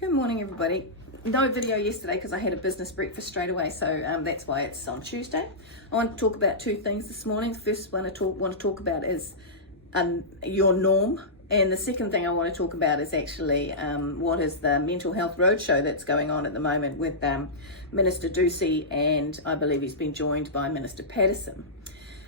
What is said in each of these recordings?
Good morning, everybody. No video yesterday because I had a business breakfast straight away, so that's why it's on Tuesday. I want to talk about two things this morning. The first one I want to talk about is your norm, and the second thing I want to talk about is actually what is the mental health roadshow that's going on at the moment with Minister Tracey, and I believe he's been joined by Minister Patterson.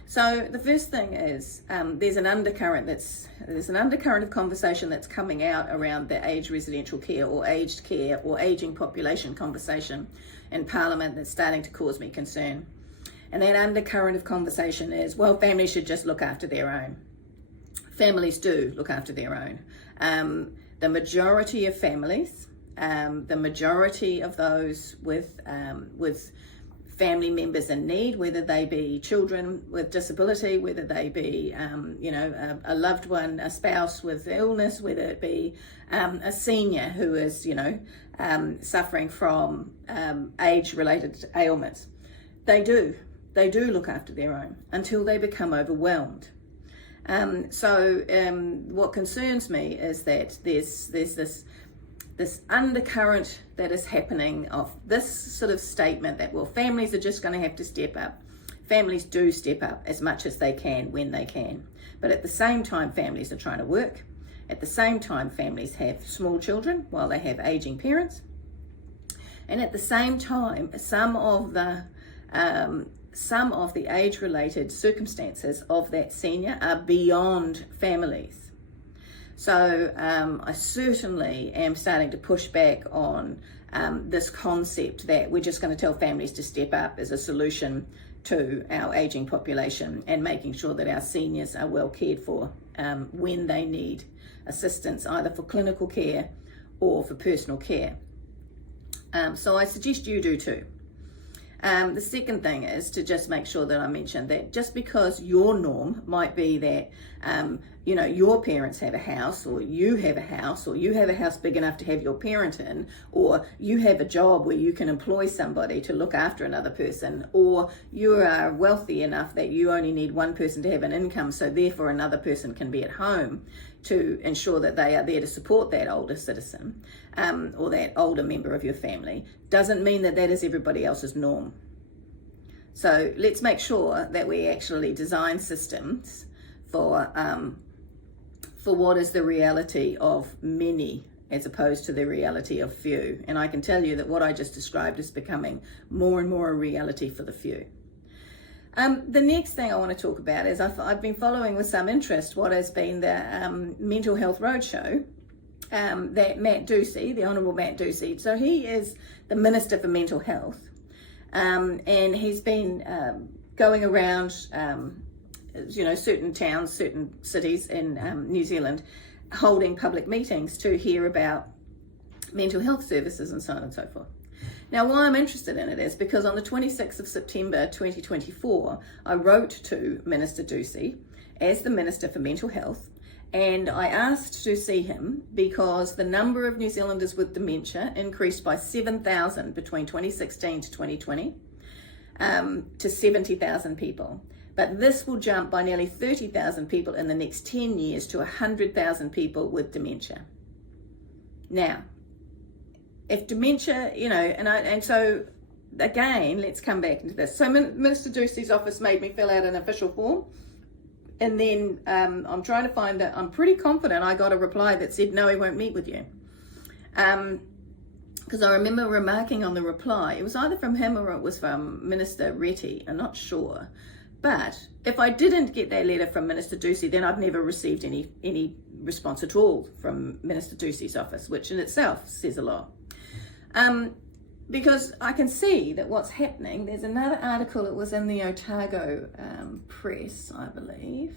So the first thing is there's an undercurrent of conversation that's coming out around the aged residential care or aged care or aging population conversation in Parliament that's starting to cause me concern. And that undercurrent of conversation is, well, families should just look after their own. Families do look after their own. The majority of families, the majority of those with family members in need, whether they be children with disability, whether they be, a loved one, a spouse with illness, whether it be a senior who is, suffering from age-related ailments. They do look after their own until they become overwhelmed. What concerns me is that there's this undercurrent that is happening of this sort of statement that, well, families are just going to have to step up. Families do step up as much as they can when they can. But at the same time, families are trying to work. At the same time, families have small children while they have aging parents. And at the same time, some of the age-related circumstances of that senior are beyond families. So I certainly am starting to push back on this concept that we're just going to tell families to step up as a solution to our aging population and making sure that our seniors are well cared for when they need assistance, either for clinical care or for personal care. So I suggest you do too. The second thing is to just make sure that I mention that just because your norm might be that, your parents have a house, or you have a house, or you have a house big enough to have your parent in, or you have a job where you can employ somebody to look after another person, or you are wealthy enough that you only need one person to have an income, so therefore another person can be at home to ensure that they are there to support that older citizen or that older member of your family, doesn't mean that that is everybody else's norm. So let's make sure that we actually design systems for what is the reality of many as opposed to the reality of few. And I can tell you that what I just described is becoming more and more a reality for the few. The next thing I want to talk about is I've been following with some interest what has been the Mental Health Roadshow that Matt Tracey, the Honourable Matt Tracey, so he is the Minister for Mental Health, and he's been going around, certain towns, certain cities in New Zealand, holding public meetings to hear about mental health services and so on and so forth. Now, why I'm interested in it is because on the 26th of September 2024, I wrote to Minister Tracey as the Minister for Mental Health, and I asked to see him because the number of New Zealanders with dementia increased by 7,000 between 2016 to 2020 to 70,000 people. But this will jump by nearly 30,000 people in the next 10 years to 100,000 people with dementia. Now, if dementia, so again, let's come back into this. So Minister Tracey's office made me fill out an official form, and then I'm trying to find that. I'm pretty confident I got a reply that said, no, he won't meet with you. Because I remember remarking on the reply, it was either from him or it was from Minister Tracey, I'm not sure. But if I didn't get that letter from Minister Tracey, then I've never received any response at all from Minister Tracey's office, which in itself says a lot. Because I can see that what's happening, there's another article, it was in the Otago Press, I believe,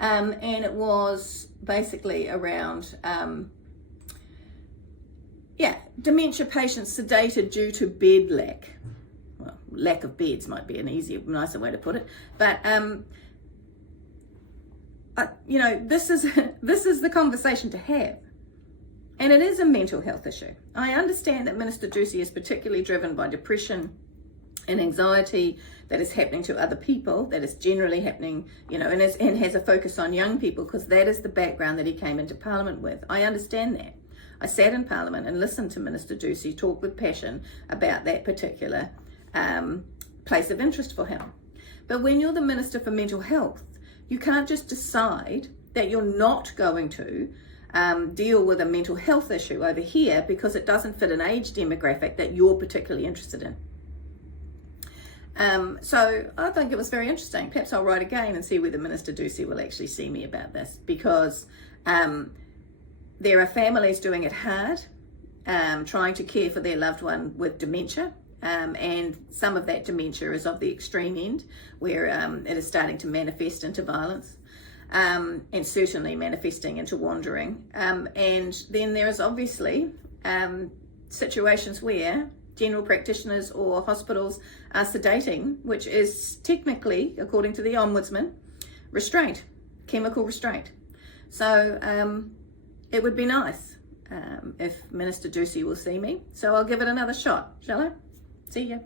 and it was basically around, dementia patients sedated due to bed lack. Well, lack of beds might be an easier, nicer way to put it, but this is the conversation to have. And it is a mental health issue. I understand that Minister Tracey is particularly driven by depression and anxiety that is happening to other people, that is generally happening, and has a focus on young people because that is the background that he came into Parliament with. I understand that. I sat in Parliament and listened to Minister Ducey talk with passion about that particular place of interest for him. But when you're the Minister for Mental Health, you can't just decide that you're not going to deal with a mental health issue over here because it doesn't fit an age demographic that you're particularly interested in. So I think it was very interesting. Perhaps I'll write again and see whether Minister Ducey will actually see me about this, because there are families doing it hard, trying to care for their loved one with dementia, and some of that dementia is of the extreme end, where it is starting to manifest into violence, and certainly manifesting into wandering. And then there is obviously situations where general practitioners or hospitals are sedating, which is technically, according to the Ombudsman, restraint, chemical restraint. So it would be nice if Minister Ducey will see me. So I'll give it another shot, shall I? See ya.